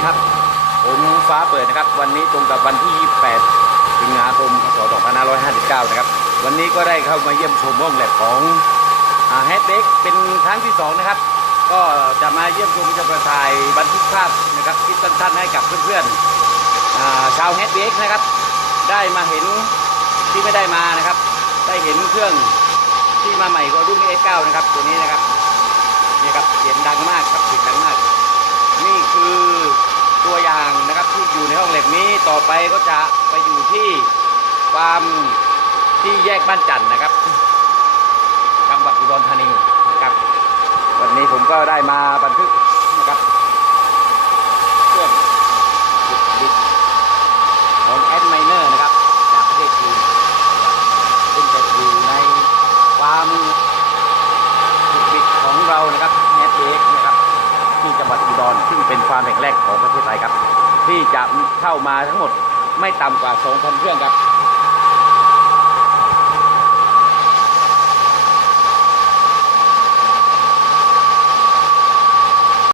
ดีครับ ผมฟ้าเปิดนะครับ วันนี้ตรงกับวันที่28สิงหาคม พศ 2559 นะครับ วันนี้ก็ได้เข้ามาเยี่ยมชมห้องแลบของแฮดเด็กเป็นครั้งที่ 2 นะครับ ก็จะมาเยี่ยมชมจะประถ่ายบันทึกภาพนะครับคลิปสั้นๆให้กับเพื่อนๆชาวแฮดเด็กนะครับ ได้มาเห็นที่ไม่ได้มานะครับ ได้เห็นเครื่องที่มาใหม่ก็รุ่น S9 นะครับ ตัวนี้นะครับนี่ครับเสียงดังมากครับเสียงดังมาก นี่คือตัวอย่างนะครับ ที่อยู่ในห้องเหล็กนี้ต่อไปก็จะไปอยู่ที่ฟาร์มที่แยกบ้านจันทน์นะครับจังหวัดอุดรธานีนะครับ วันนี้ผมก็ได้มาบันทึกนะครับเครื่องดิบของแอดไมเนอร์นะครับ จากประเทศจีนซึ่งจะอยู่ในฟาร์มธุรกิจของเรานะครับแฮปปี้นะครับที่จังหวัดอุดรซึ่งเป็นฟาร์มแห่งแรกของประเทศไทยครับ ที่จะเข้ามาทั้งหมดไม่ต่ำกว่า 2,000 เครื่องครับ